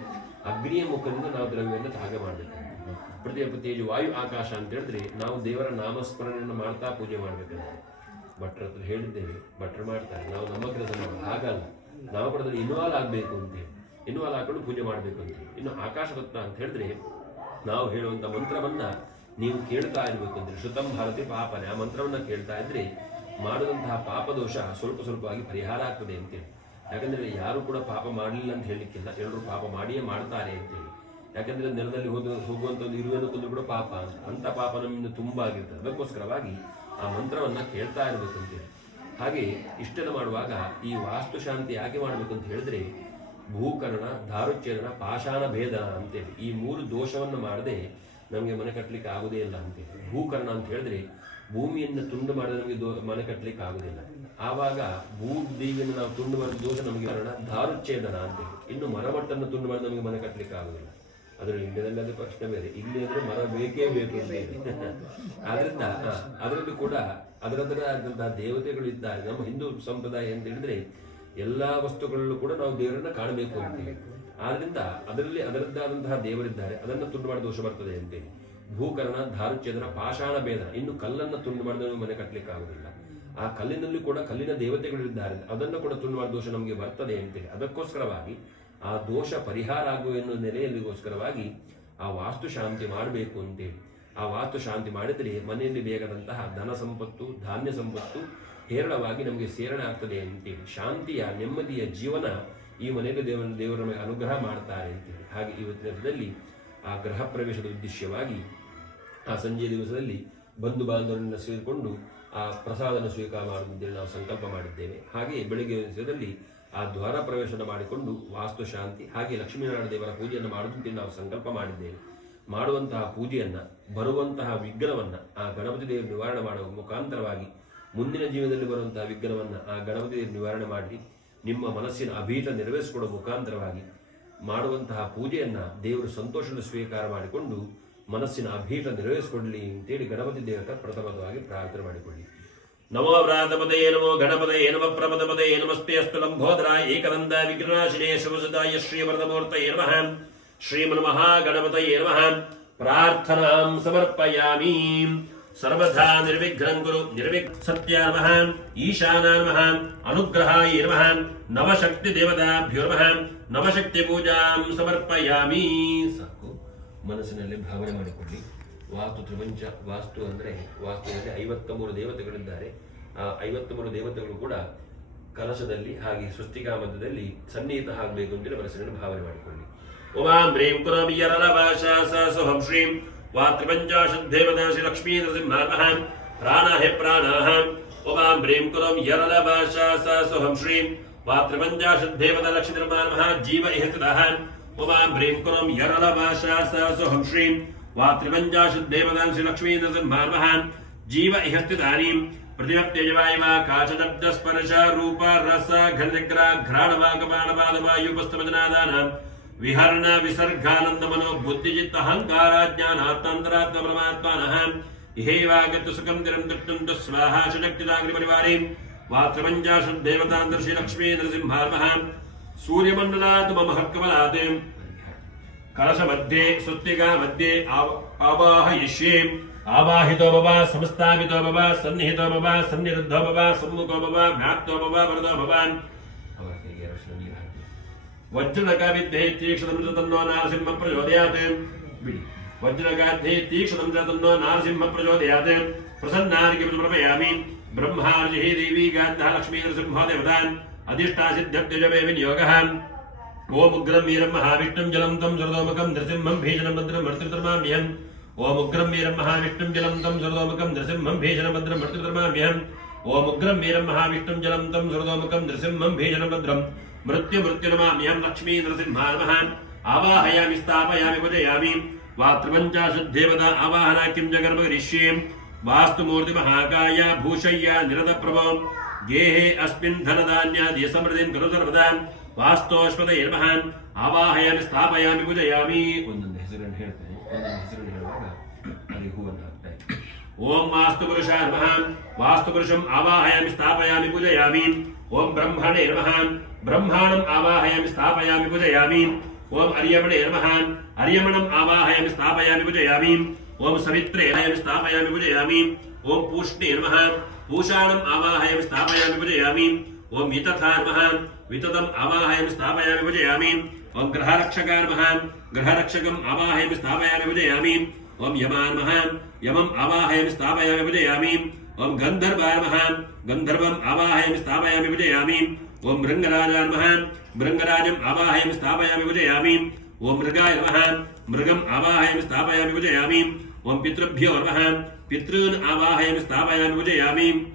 ಅಗ್ನಿಯ ಮುಖದಿಂದ ನಾವು ದ್ರವ್ಯವನ್ನು ತ್ಯಾಗ ಮಾಡಬೇಕು. ಪ್ರತಿಯೊಬ್ಬ ತೇಜು ವಾಯು ಆಕಾಶ ಅಂತ ಹೇಳಿದ್ರೆ ನಾವು ದೇವರ ನಾಮಸ್ಮರಣೆಯನ್ನು ಮಾಡ್ತಾ ಪೂಜೆ ಮಾಡಬೇಕಂತ. ಭಟ್ರ ಹತ್ರ ಹೇಳಿದ್ದೇವೆ, ಭಟ್ರು ಮಾಡ್ತಾರೆ. ನಾವು ನಮ್ಮ ಕೆಲಸ ಮಾಡೋದು ಹಾಗಲ್ಲ, ನಾವು ಕೂಡ ಅದನ್ನು ಇನ್ವಾಲ್ವ್ ಆಗಬೇಕು ಅಂತೇಳಿ, ಇನ್ವಾಲ್ವ್ ಹಾಕೊಂಡು ಪೂಜೆ ಮಾಡಬೇಕು ಅಂತೇಳಿ. ಇನ್ನು ಆಕಾಶ ತತ್ವ ಅಂತ ಹೇಳಿದ್ರೆ ನಾವು ಹೇಳುವಂಥ ಮಂತ್ರವನ್ನ ನೀವು ಕೇಳ್ತಾ ಇರಬೇಕು ಅಂತೇಳಿ. ಶ್ರುತಂ ಭಾರತಿ ಪಾಪನೆ, ಆ ಮಂತ್ರವನ್ನ ಕೇಳ್ತಾ ಇದ್ರೆ ಮಾಡಿದಂತಹ ಪಾಪದೋಷ ಸ್ವಲ್ಪವಾಗಿ ಪರಿಹಾರ ಆಗ್ತದೆ ಅಂತೇಳಿ. ಯಾಕಂದ್ರೆ ಯಾರು ಕೂಡ ಪಾಪ ಮಾಡಲಿಲ್ಲ ಅಂತ ಹೇಳಲಿಕ್ಕಿಲ್ಲ, ಎಲ್ಲರೂ ಪಾಪ ಮಾಡಿಯೇ ಮಾಡ್ತಾರೆ ಅಂತೇಳಿ. ಯಾಕಂದ್ರೆ ನೆಲದಲ್ಲಿ ಹೋಗುವಂಥ ಒಂದು ಇರುವೆಯನ್ನು ತಂದು ಕೂಡ ಪಾಪ ಅಂತ ಪಾಪ ನಮ್ಮಿಂದ ತುಂಬಾ ಆಗಿರ್ತದೆ. ಅದಕ್ಕೋಸ್ಕರವಾಗಿ ಆ ಮಂತ್ರವನ್ನ ಕೇಳ್ತಾ ಇರಬೇಕು ಅಂತೇಳಿ. ಹಾಗೆ ಇಷ್ಟೆಲ್ಲ ಮಾಡುವಾಗ ಈ ವಾಸ್ತುಶಾಂತಿ ಯಾಕೆ ಮಾಡಬೇಕು ಅಂತ ಹೇಳಿದ್ರೆ ಭೂಕರಣ, ದಾರುಚ್ಛೇದನ, ಪಾಷಾಣ ಭೇದನ ಅಂತೇಳಿ ಈ 3 ದೋಷವನ್ನು ಮಾಡದೆ ನಮಗೆ ಮನೆ ಕಟ್ಟಲಿಕ್ಕೆ ಆಗುದೇ ಇಲ್ಲ ಅಂತೇಳಿ. ಭೂಕರಣ ಅಂತ ಹೇಳಿದ್ರೆ ಭೂಮಿಯನ್ನು ತುಂಡು ಮಾಡಿದ್ರೆ ನಮಗೆ ಮನೆ ಕಟ್ಟಲಿಕ್ಕೆ ಆಗುದಿಲ್ಲ. ಆವಾಗ ಭೂದೇವಿಯನ್ನು ನಾವು ತುಂಡು ಮಾಡಿದ ದೋಷ ನಮಗೆ ಕಾರಣ. ದಾರುಚ್ಛೇದನ ಅಂತೇಳಿ ಇನ್ನು ಮರಮಟ್ಟನ್ನು ತುಂಡು ಮಾಡಿ ನಮಗೆ ಮನೆ ಕಟ್ಟಲಿಕ್ಕೆ ಆಗುದಿಲ್ಲ. ಅದರಲ್ಲಿ ಇಂಡಿಯಾದಲ್ಲಿ ಅದು ಪ್ರಶ್ನೆ ಬೇರೆ. ಇಲ್ಲಿ ಅಂದ್ರೆ ಮರ ಬೇಕೇ ಬೇಕು ಅಂತ. ಆದ್ರಿಂದ ಅದರಲ್ಲೂ ಕೂಡ ಅದರದರ ಆದಂತಹ ದೇವತೆಗಳು ಇದ್ದಾರೆ. ನಮ್ಮ ಹಿಂದೂ ಸಂಪ್ರದಾಯ ಅಂತ ಹೇಳಿದ್ರೆ ಎಲ್ಲಾ ವಸ್ತುಗಳಲ್ಲೂ ಕೂಡ ನಾವು ದೇವರನ್ನ ಕಾಣಬೇಕು ಅಂತೇಳಿ. ಆದ್ರಿಂದ ಅದರಲ್ಲಿ ಅದರದ್ದಾದಂತಹ ದೇವರಿದ್ದಾರೆ, ಅದನ್ನು ತುಂಡು ಮಾಡಿದ ದೋಷ ಬರ್ತದೆ ಅಂತೇಳಿ. ಭೂಕರಣ, ದಾರುಚ್ಛೇದನ, ಪಾಷಾಣ ಭೇದ. ಇನ್ನು ಕಲ್ಲನ್ನು ತುಂಡು ಮಾಡಿದ್ರೆ ಮನೆ ಕಟ್ಟಲಿಕ್ಕೆ ಆಗುದಿಲ್ಲ. ಆ ಕಲ್ಲಿನಲ್ಲಿ ಕೂಡ ಕಲ್ಲಿನ ದೇವತೆಗಳಿದ್ದಾರೆ, ಅದನ್ನು ಕೂಡ ತುಂಡು ಮಾಡಿದ ದೋಷ ನಮಗೆ ಬರ್ತದೆ ಅಂತೇಳಿ. ಅದಕ್ಕೋಸ್ಕರವಾಗಿ ಆ ದೋಷ ಪರಿಹಾರ ಆಗುವ ಎನ್ನುವ ನೆಲೆಯಲ್ಲಿಗೋಸ್ಕರವಾಗಿ ಆ ವಾಸ್ತು ಶಾಂತಿ ಮಾಡಬೇಕು ಅಂತೇಳಿ. ಆ ವಾಸ್ತು ಶಾಂತಿ ಮಾಡಿದರೆ ಮನೆಯಲ್ಲಿ ಬೇಕಾದಂತಹ ಧನ ಸಂಪತ್ತು, ಧಾನ್ಯ ಸಂಪತ್ತು ಹೇರಳವಾಗಿ ನಮಗೆ ಸೇರಣೆ ಆಗ್ತದೆ ಅಂತೇಳಿ. ಶಾಂತಿಯ ನೆಮ್ಮದಿಯ ಜೀವನ ಈ ಮನೆಯಲ್ಲಿ ದೇವರ ನಮಗೆ ಅನುಗ್ರಹ ಮಾಡ್ತಾರೆ ಅಂತೇಳಿ. ಹಾಗೆ ಇವತ್ತಿನ ದಿನದಲ್ಲಿ ಆ ಗೃಹ ಪ್ರವೇಶದ ಉದ್ದೇಶವಾಗಿ ಆ ಸಂಜೆಯ ದಿವಸದಲ್ಲಿ ಬಂಧು ಬಾಂಧವರನ್ನ ಸೇರಿಕೊಂಡು ಆ ಪ್ರಸಾದನ ಸ್ವೀಕಾರ ಮಾಡುವಂತೇಳಿ ನಾವು ಸಂಕಲ್ಪ ಮಾಡಿದ್ದೇವೆ. ಹಾಗೆ ಬೆಳಗ್ಗೆ ದಿವಸದಲ್ಲಿ ಆ ದ್ವಾರ ಪ್ರವೇಶನ ಮಾಡಿಕೊಂಡು ವಾಸ್ತು ಶಾಂತಿ ಹಾಗೆ ಲಕ್ಷ್ಮೀನಾರಾಯಣ ದೇವರ ಪೂಜೆಯನ್ನು ಮಾಡುವಂತೆ ನಾವು ಸಂಕಲ್ಪ ಮಾಡಿದ್ದೇವೆ. ಮಾಡುವಂತಹ ಪೂಜೆಯನ್ನ, ಬರುವಂತಹ ವಿಘ್ನವನ್ನ ಆ ಗಣಪತಿ ದೇವರು ನಿವಾರಣೆ ಮಾಡುವ ಮುಖಾಂತರವಾಗಿ ಮುಂದಿನ ಜೀವನದಲ್ಲಿ ಬರುವಂತಹ ವಿಘ್ನವನ್ನ ಆ ಗಣಪತಿ ದೇವರು ನಿವಾರಣೆ ಮಾಡಿ ನಿಮ್ಮ ಮನಸ್ಸಿನ ಅಭೀಟ ನೆರವೇರಿಸಿಕೊಡುವ ಮುಖಾಂತರವಾಗಿ ಮಾಡುವಂತಹ ಪೂಜೆಯನ್ನ ದೇವರು ಸಂತೋಷದ ಸ್ವೀಕಾರ ಮಾಡಿಕೊಂಡು ಮನಸ್ಸಿನ ಅಭೀಟ ನೆರವೇರಿಸಿಕೊಳ್ಳಲಿ ಅಂತೇಳಿ ಗಣಪತಿ ದೇವರ ಪ್ರಥಮವಾಗಿ ಪ್ರಾರ್ಥನೆ ಮಾಡಿಕೊಳ್ಳಿ. ನಮೋ ವ್ರಾತಪದಯೇ ನಮೋ ಗಣಪತಯೇ ನಮ ಪ್ರಮದಪದಯೇ ನಮಸ್ತೆ ಅಸ್ತು ಲಂಬೋದರಾಯ ಏಕದಂತ ವಿಘ್ನಾಶಿನೇ ಶಿವಸುತಾಯ ಶ್ರೀವರದಮೂರ್ತಯೇ ನಮಃ. ಶ್ರೀಮನ್ಮಹಾಗಣಪತಯೇ ನಮಃ. ಪ್ರಾರ್ಥನಾಂ ಸಮರ್ಪಯಾಮಿ. ಸರ್ವಥಾ ನಿರ್ವಿಘ್ನಂ ಕುರು ಸತ್ಯ ನಮಃ. ಈಶಾನ ನಮಃ. ಅನುಗ್ರಹಾಯ ನಮಃ. ನವಶಕ್ತಿ ದೇವತಾಭ್ಯೋ ನಮಃ. ನವಶಕ್ತಿ ಪೂಜಾಂ ಸಮರ್ಪಯಾಮಿ. ಸಾಕು, ಮನಸ್ಸಿನಲ್ಲಿ ಭಾವನೆ ಮಾಡಿಕೊಳ್ಳಿ. ವಾಸ್ತು ಪ್ರಪಂಚ, ವಾಸ್ತು ಅಂದರೆ ವಾಸ್ತುವಿನಲ್ಲಿ 53 ದೇವತೆಗಳಿದ್ದಾರೆ. 53 ದೇವತೆಗಳು ಕೂಡ ಕಲಶದಲ್ಲಿ ಹಾಗೆ ಸ್ವಸ್ತಿಕಾ ಮಧ್ಯದಲ್ಲಿ ಸನ್ನಿಹಿತ ಆಗಬೇಕು ಅಂತೇಳಿ ಮನಸ್ಸಿನಲ್ಲಿ ಭಾವನೆ ಮಾಡಿಕೊಳ್ಳಿ. ಓಂ ಹ್ರೀಂ ಕರೋಮಿ ಯರಲವಾಶಾಸ ಸೋಹಂ ಶ್ರೀಂ ವಾತ್ರಿಪಂಚಾಶದ್ದೇವತಾ ಶ್ರೀ ಲಕ್ಷ್ಮೀ ನರಸಿಂಹ ಪ್ರಾಣಾಹೆ ಪ್ರಾಣಾಹ. ಓಂ ಹ್ರೀಂ ಕರೋಮಿ ಯರಲವಾಶಾಸ ಸೋಹಂ ಶ್ರೀಂ ವಾತ್ರಿಪಂಚಾಶದ್ದೇವತಾ ಲಕ್ಷ್ಮೀ ನರಸಿಂಹ ಜೀವ ಇಹತಃ. ಓಂ ಹ್ರೀಂ ಕರೋಮಿ ಯರಲವಾಶಾಸ ಸೋಹಂ ಶ್ರೀಂ ವಾತ್ರಿಪಂಚಾಶದ್ದೇವತಾ ಶ್ರೀ ಲಕ್ಷ್ಮೀ ನರಸಿಂಹ ಜೀವ ಇಹತ್ಯದಾನೀಂ. प्रतिमप्त्यजवायव काचदब्दस्पर्श रूप रस घनग्रा घ्राणवाकपाणपादवायुपस्तमजनादानां विहरण विसर्गानंद मनो बुद्धिजित अहंकार ज्ञानात्मन्तरात्म परमात्मानः इहैवागत सुखं तिरं दृष्टं स्वाहा षडक्तिदाग्नि परिवारे वात्रपञ्चाशद्देवतां दर्शि लक्ष्मी नरसिंहार्मः सूर्यमण्डलात् मम हर्कमलात् कलश मध्ये सुत्तिका मध्ये आवाहयिष्ये. आवाहितो भव समस्तावितो भव सन्निहितो भव सन्निरुद्धो भव सम्मुखो भव व्याप्तो भव वरदो भव. वज्रनकाविद्धे तीक्ष्णं च तन्नो नारसिंह प्रचोदयात्. वज्रनकाध्ये तीक्ष्णं च तन्नो नारसिंह प्रचोदयात्. प्रसन्नार्घ्यं प्रपयामि. ब्रह्मार्जिः देवी गान्धः लक्ष्मी नरसिंहो देवतान् अधिष्ठासिद्ध्यप्त्यजमे विनियोगः. ओम उग्रं वीरं महाविष्णुं जलं तं सुरदोमुखं नृसिंहं भीषणं भद्रं मर्त्युतर्माम्यहम्. ओम उग्रं वीरं महाविष्णुं जलं तं सुरदोमुखं नृसिंहं भीषणं भद्रं मर्त्युतर्माम्यहम्. ओम उग्रं वीरं महाविष्णुं जलं तं सुरदोमुखं नृसिंहं भीषणं भद्रं मृत्युनमाम्यहं. लक्ष्मी नरसिंहा नमः. आवाहयामि स्थापयामि पूजयामि. वात्रपञ्चाशद्देवता आवाहनाख्यं च कर्म करिष्ये. वास्तुमूर्ति महाकाय भूषय्य निरतप्रभो गेहे अस्मिन् धनधान्यादि समृद्धिं कुरु सर्वदा. वास्तोष्पतये नमः. आवाहयामि स्थापयामि पूजयामि. ಒಂದೊಂದು ಹೆಸರನ್ನು ಹೇಳ್ತೇನೆ. ಒಂದೊಂದು ಹೆಸರನ್ನು ಹೇಳುವಾಗ ಅಲ್ಲಿ ಹೂವನ್ನು ಹಾಕ್ತಾ ಇದ್ದೀನಿ. ಓಂ ವಾಸ್ತುಪುರುಷಾಯ ನಮಃ. ವಾಸ್ತುಪುರುಷಂ ಆವಾಹಯಾಮಿ ಸ್ಥಾಪಯಾಮಿ ಪೂಜಯಾಮಿ. ಓಂ ಬ್ರಹ್ಮಣೇ ನಮಃ. ಬ್ರಹ್ಮಾಣಂ ಆವಾಹಯಾಮಿ ಸ್ಥಾಪಯಾಮಿ ಪೂಜಯಾಮಿ. ಓಂ ಅರ್ಯಮಣೇ ನಮಃ. ಅರ್ಯಮಣಂ ಆವಾಹಯಾಮಿ ಸ್ಥಾಪಯಾಮಿ ಪೂಜಯಾಮಿ. ಓಂ ಸವಿತ್ರೇ ಸ್ಥಾಪಯಾಮಿ ಪೂಜಯಾಮಿ. ಓಂ ಪೂಷ್ಣೇ ನಮಃ. पूषाणम् आवाहयामि स्थापयामि पूजयामि. ओम वितथा नमः. विततम् आवाहयामि स्थापयामि पूजयामि. ओम ग्रहरक्षकाय नमः. ग्रहरक्षकम् आवाहयामि स्थापयामि पूजयामि. ओम यमाय नमः. यमम् आवाहयामि स्थापयामि पूजयामि. ओम गन्धर्वाय नमः. गन्धर्वम् आवाहयामि स्थापयामि पूजयामि. ओम मृङ्गराजाय नमः. मृङ्गराजम् आवाहयामि स्थापयामि पूजयामि. ओम मृगाय नमः. मृगम् आवाहयामि स्थापयामि पूजयामि. ओम पितृभ्यो नमः. पितॄन् आवाहयामि स्थापयामि पूजयामि.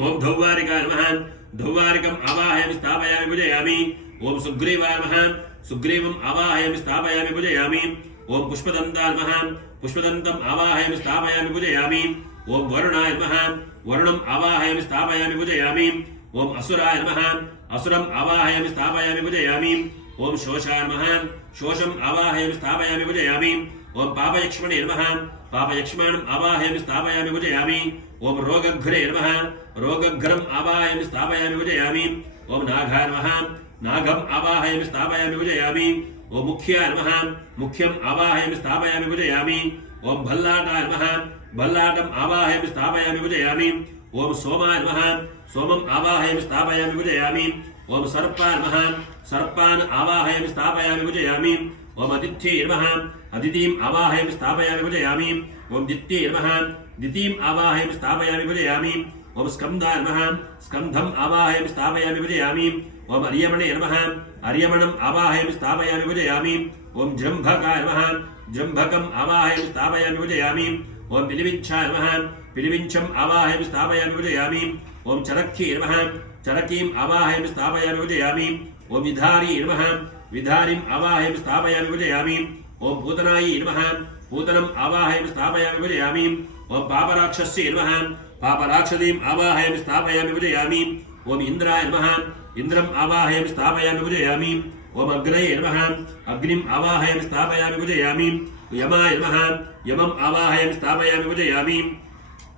ओम धौवारिकाय नमः. धौवारिकम् आवाहयामि स्थापयामि पूजयामि. ओम सुग्रीवाय नमः. सुग्रीवम् आवाहयामि स्थापयामि पूजयामि. ओम पुष्पदन्ताय नमः. पुष्पदन्तम् आवाहयामि स्थापयामि पूजयामि. ओम वरुणाय नमः. वरुणम् आवाहयामि स्थापयामि पूजयामि. ओम असुराय नमः. असुरम् आवाहयामि स्थापयामि पूजयामि. ओम शोषाय नमः. शोषम् आवाहयामि स्थापयामि पूजयामि. ओम पापयक्ष्मणे नमः. पापयक्ष्माणम् आवाहयामि स्थापयामि पूजयामि. ओम रोगघ्रे नमः. रोगघ्रम् आवाहयामि स्थापयामि पूजयामि. ओम नागाय नमः. नागम् आवाहयामि स्थापयामि पूजयामि. ओम मुख्याय नमः. मुख्यम् आवाहयामि स्थापयामि पूजयामि. ओम भल्लाटाय नमः. भल्लाटम् आवाहयामि स्थापयामि पूजयामि. ओम सोमाय नमः. सोमम् आवाहयामि स्थापयामि पूजयामि. ओम सर्पाय नमः. सर्पान् आवाहयामि स्थापयामि पूजयामि. ओम अदित्यै नमः. अदितिम् आवाहयामि स्थापयामि पूजयामि. ओम दित्यै नमः. दितिम् आवाहयामि स्थापयामि पूजयामि. ओम स्कन्दाय नमः. स्कन्धम् आवाहयामि स्थापयामि पूजयामि. ओम अर्यमणे नमः. अर्यमणम् आवाहयामि स्थापयामि पूजयामि. ओम जृम्भकाय नमः. जृम्भकम् आवाहयामि स्थापयामि पूजयामि. ओम पिलिविञ्छाय नमः. पिलिविञ्छम् आवाहयामि स्थापयामि पूजयामि. ओम चरक्यै नमः. चरकीम् आवाहयामि स्थापयामि पूजयामि. ओम विधारी नमः. विधारिम् आवाहयामि स्थापयामि पूजयामि. ओम पूतनायै नमः. पूतनम् आवाहयामि स्थापयामि पूजयामि. ओम पापराक्षस्यै नमः. पापराक्षसीम् आवाहयामि स्थापयामि पूजयामि. ओम इन्द्राय नमः. इन्द्रम् आवाहयामि स्थापयामि पूजयामि. ओम अग्नये नमः. अग्निम् आवाहयामि स्थापयामि पूजयामि. यमाय नमः. यमम् आवाहयामि स्थापयामि पूजयामि.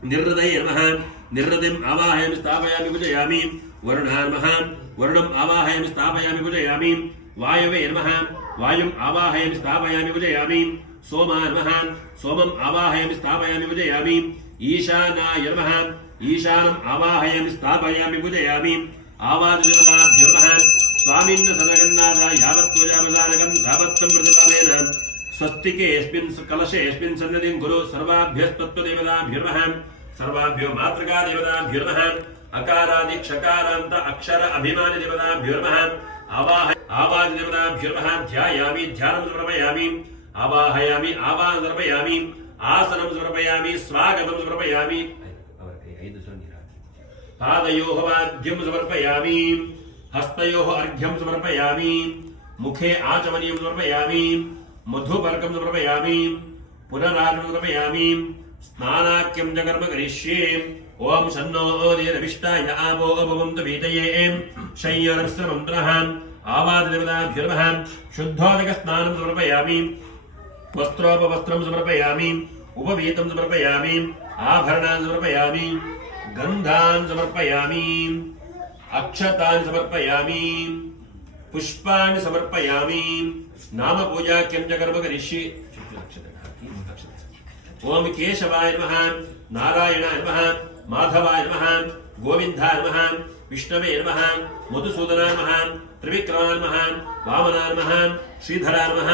निर्हृदये नमः. निर्हृदिम् आवाहयामि स्थापयामि पूजयामि. वरुणाय नमः. वरुणम् आवाहयामि स्थापयामि पूजयामि. वायवे नमः. वायुम् आवाहयामि स्थापयामि पूजयामि. सोमाय नमः. सोमम् आवाहयामि स्थापयामि पूजयामि. ईशानाय नमः. ईशानम् आवाहयामि स्थापयामि पूजयामि. आवादिदेवताभ्यो नमः. स्वामिन्न सदगन्नाथा यावत्त्वजामसानकं तावत्तं प्रतिपालयेन स्वस्तिकेऽस्मिन् कलशेऽस्मिन् सन्निधिं कुरु. सर्वाभ्यस्तत्त्वदेवताभ्यो नमः. सर्वाभ्यो मातृका देवताभ्यो नमः अकारादि क्षकारान्त अक्षर अभिमानि देवताभ्यो नमः आवाज देवताभ्यो नमः ध्यायामि ध्यानं समर्पयामि आवाहयामि आवाहनं समर्पयामि आसनं समर्पयामि स्वागतं समर्पयामि पादयोः वाद्यं समर्पयामि हस्तयोः अर्घ्यं समर्पयामि मुखे आचमनीयं समर्पयामि मधुपर्कं समर्पयामि पुनरार्घ्यं समर्पयामि स्नानाख्यं च कर्म करिष्ये ओम शन्नो देवविष्टाय आपो भवन्तु वीतये शय्यरस्य मन्त्रः आवाज देवताभ्यो नमः शुद्धोदक स्नानं समर्पयामि वस्त्रोपवस्त्रं समर्पयामि उपवीतं समर्पयामि आभरणान् समर्पयामि गन्धान् समर्पयामि अक्षतान् समर्पयामि पुष्पाणि समर्पयामि नाम पूजाख्यं च कर्म करिष्ये ओम केशवाय नमः नारायणाय नमः माधवाय नमः गोविन्दाय नमः विष्णवे नमः मधुसूदनाय नमः त्रिविक्रमाय नमः वामनाय नमः श्रीधराय नमः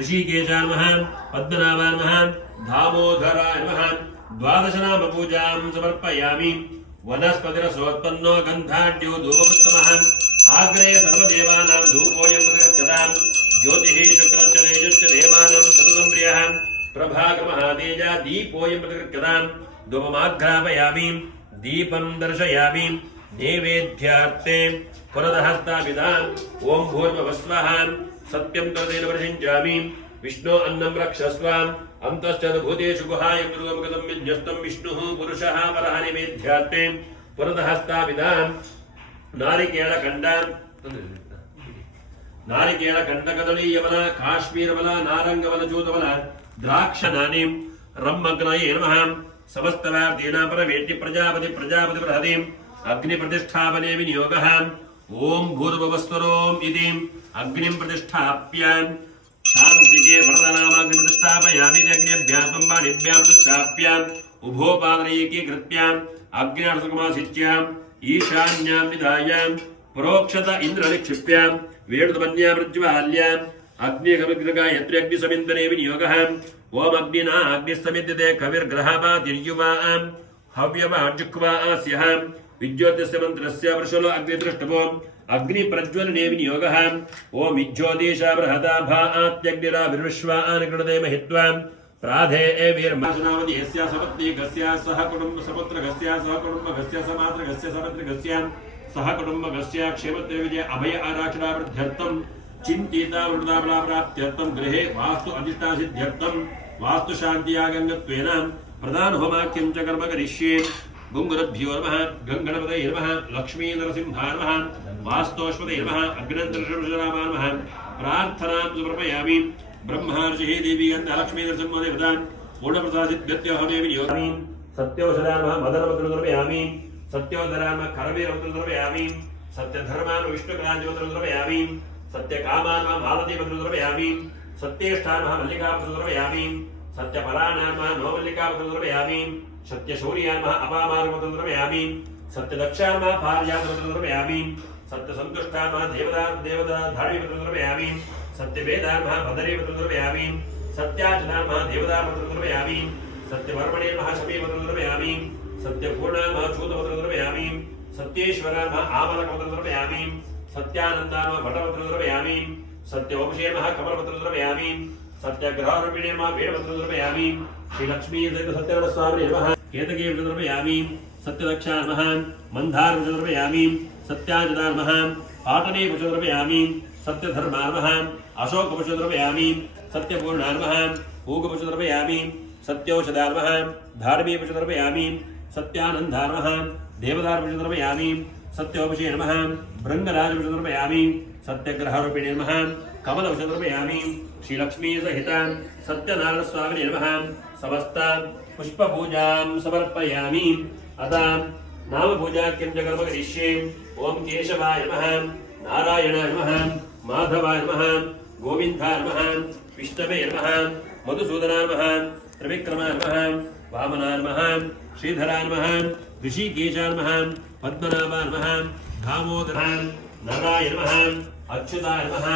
ऋषिकेशाय नमः पद्मनाभाय नमः दामोदराय नमः द्वादश नाम पूजां समर्पयामि वनस्पतिरसोत्पन्नो गन्धाढ्यो धूपमुत्तमः आग्रे सर्वदेवानां धूपोऽयं प्रदगच्छतां ज्योतिः शुक्रश्च तेजश्च देवानां सततं प्रियः प्रभाकरः तेजा दीपोऽयं प्रदगच्छतां धूपमाघ्रापयामि दीपं दर्शयामि नैवेद्यार्थे पुरतः स्थापिताम् ॐ भूर्भुवस्वः सत्यं तदेन प्रसिञ्चामि विष्णो अन्नं रक्षस्व अन्तश्चतुर्भुतेषु गुहायं दुर्गमगतं विन्यस्तं विष्णुः पुरुषः परः नैवेद्यार्थे पुरतः स्थापिताम् नारिकेलकण्डकदलीयवल काश्मीरवल नारङ्गवल चूतवल द्राक्षदानीं रम्मग्नये नमः समस्तवार्तीनां परमेष्टि प्रजापति बृहतीम् अग्निप्रतिष्ठापने विनियोगः ओम भूर्भुवस्वरोम इति अग्निं प्रतिष्ठाप्य शान्तिके वरदनामाग्निप्रतिष्ठापयामि अग्नेभ्यः पंबाणिभ्यः प्रतिष्ठाप्य उभोपादनैकीकृत्य अग्निर्सुकमासिच्य ईशान्यां निधाय प्रोक्षत इन्द्रनिक्षिप्य वेणुतमन्या प्रज्वाल्य अग्निगमग्रगायत्री अग्निसमिन्दने विनियोगः ओम अग्निना अग्निसमिद्यते कविर्ग्रहपातिर्युवा हव्यवाजुक्वा आस्यः विज्योतिस्य मंत्रस्य वर्षलो अग्निदृष्टवो अग्नि प्रज्वलने विनियोगः ओम विज्योतिषा बृहता भात्यग्निरा विश्वान् कृणते महित्वा प्राधे एवीर्मासनावति यस्या सपत्नीकस्य सह कुटुम्बसपुत्रकस्य सह कुटुम्बकस्य समात्रकस्य सपत्नीकस्य सह कुटुम्बकस्य क्षेमत्रे विजय अभय आराक्षणावृद्ध्यर्थं चिन्तिता वृद्धाबला प्राप्त्यर्थं गृहे वास्तु अधिष्ठासिद्ध्यर्थं वास्तु शान्तियागङ्गत्वेन प्रधान होमाख्यं च कर्म करिष्ये गुंगुरभ्यो नमः गंगणपतये नमः लक्ष्मी नरसिंहाय नमः वास्तोष्पतये नमः अग्नन्तर्षरामाय नमः प्रार्थनां समर्पयामि ब्रह्मर्षिः देवी लक्ष्मी नरसिंहदेवतां पूर्णप्रसादित्यहमे विनियोगामि सत्योषधाय नमः मदनवक्त्रं समर्पयामि सत्योदराय नमः करवीरवक्त्रं समर्पयामि सत्यधर्मान् विष्णुक्रान्तिवक्त्रं समर्पयामि सत्यकामान् भारतीवक्त्रं समर्पयामि सत्येष्ठाय नमः मल्लिकावक्त्रं समर्पयामि सत्यपराणामः नवमल्लिकावक्त्रं समर्पयामि सत्यशौर्यामः अपामार्गवक्त्रं समर्पयामि सत्यदक्षामः पारिजातवक्त्रं समर्पयामि सत्यसन्तुष्टामः देवदाधारिवक्त्रं समर्पयामि सत्यवेदामः भदरीवक्त्रं समर्पयामि सत्याचलामः देवदावक्त्रं समर्पयामि सत्यवर्मणेमः शमीवक्त्रं समर्पयामि सत्यपूर्णामः चूतवक्त्रं समर्पयामि सत्येश्वरामः आमलकवक्त्रं समर्पयामि सत्यानन्दामः भटवक्त्रं समर्पयामि सत्यवंशेमः कमलवक्त्रं समर्पयामि सत्याग्रहारूपिणेमः वेणवक्त्रं समर्पयामि श्रीलक्ष्मी सत्यनारायणस्वामिने नमः केतके समर्पयामि सत्यदक्षाय नमः मन्दारं समर्पयामि सत्याजनाय नमः पाटने समर्पयामि सत्यधर्माय नमः अशोकं समर्पयामि सत्यपूर्णाय नमः पूगं समर्पयामि सत्यौषधाय नमः धार्मीं समर्पयामि सत्यानन्दाय नमः देवदारं समर्पयामि सत्यवंशे नमः भृङ्गराजं समर्पयामि सत्यग्रहारूपिणे नमः कमलं समर्पयामि श्रीलक्ष्मी सहित सत्यनारायणस्वामिने नमः समस्त पुष्पपूजां समर्पयामि अतः नामपूजाख्यं च कर्म करिष्ये ओम केशवाय नमः नारायणाय नमः माधवाय नमः गोविन्दाय नमः विष्णवे नमः मधुसूदनाय नमः त्रिविक्रमाय नमः वामनाय नमः श्रीधराय नमः ऋषिकेशाय नमः पद्मनाभाय नमः दामोदराय नारायणाय नमः अच्युताय नमः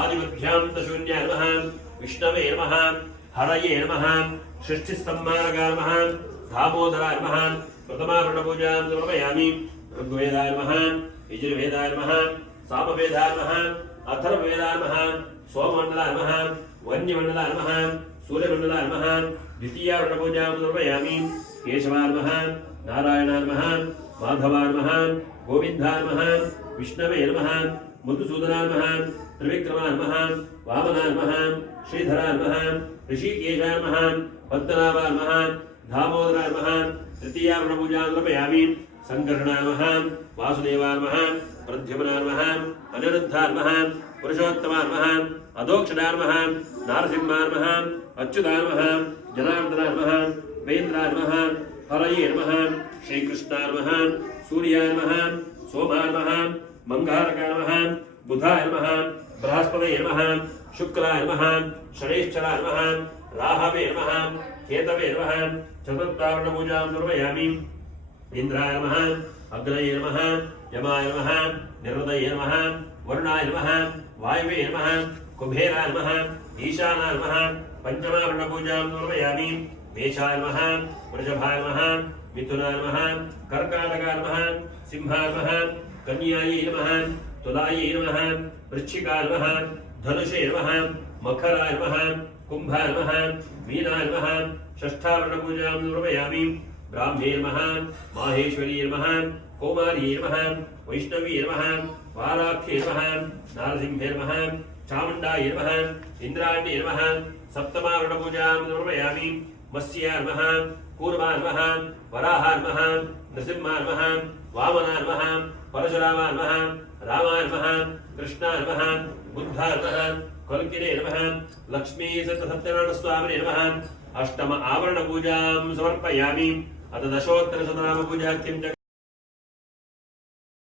आदिमध्यान्तशून्याय नमः विष्णवे नमः हरये नमः सृष्टिसंहारकाय नमः दामोदराय नमः प्रथमावरणपूजां समर्पयामि ऋग्वेदाय नमः यजुर्वेदाय नमः सामवेदाय नमः अथर्ववेदाय नमः सोममण्डलाय नमः वन्यमण्डलाय नमः सूर्यमण्डलाय नमः द्वितीयावरणपूजां समर्पयामि केशवाय नमः नारायणाय नमः माधवाय नमः गोविन्दाय नमः विष्णवे नमः मधुसूदनाय नमः त्रिविक्रमाय नमः वामनाय नमः श्रीधराय नमः ऋषिकेशाय नमः पद्मनाभाय नमः दामोदराय नमः तृतीयावरणपूजां समर्पयामि संकर्षणाय नमः वासुदेवाय नमः प्रद्युम्नाय नमः अनिरुद्धाय नमः पुरुषोत्तमाय नमः अधोक्षणाय नमः नारसिंहाय नमः अच्युताय नमः जनार्दनाय नमः वेन्द्राय नमः हरये नमः श्रीकृष्णाय नमः सूर्याय नमः सोमाय नमः मंगारकाय नमः बुधाय नमः बृहस्पतये नमः शुक्लाय नमः शनैश्चराय नमः राहवे नमः केतवे नमः चतुर्थावरणपूजां समर्पयामि इंद्राय नमः अग्नये नमः यमाय नमः निर्वदये नमः वरुणाय नमः वायवे नमः कुबेराय नमः ईशानाय नमः पंचमावरणपूजां समर्पयामि मेषाय नमः वृषभाय नमः मिथुनाय नमः कर्काटकाय नमः सिंहाय नमः कन्यायै नमः तुलायै नमः वृश्चिकाय नमः धनुषे नमः मकराय नमः कुंभाय नमः मीनाय नमः षष्ठावरणपूजां समर्पयामि ब्राह्मे नमः माहेश्वरी नमः कौमारी नमः वैष्णवी नमः वाराख्ये नमः नारसिंहे नमः चामुण्डाय नमः इन्द्राण्ये नमः सप्तमावरणपूजां समर्पयामि मत्स्याय नमः कूर्माय नमः वराहाय नमः नृसिंहाय नमः वामनाय नमः परशुरामाय नमः रामाय नमः कृष्णाय नमः बुद्धाय नमः कल्किने नमः लक्ष्मी सत्यनारायण स्वामिने नमः अष्टम आवरणपूजां समर्पयामि अथ दशोत्तरशतनामपूजाख्यं च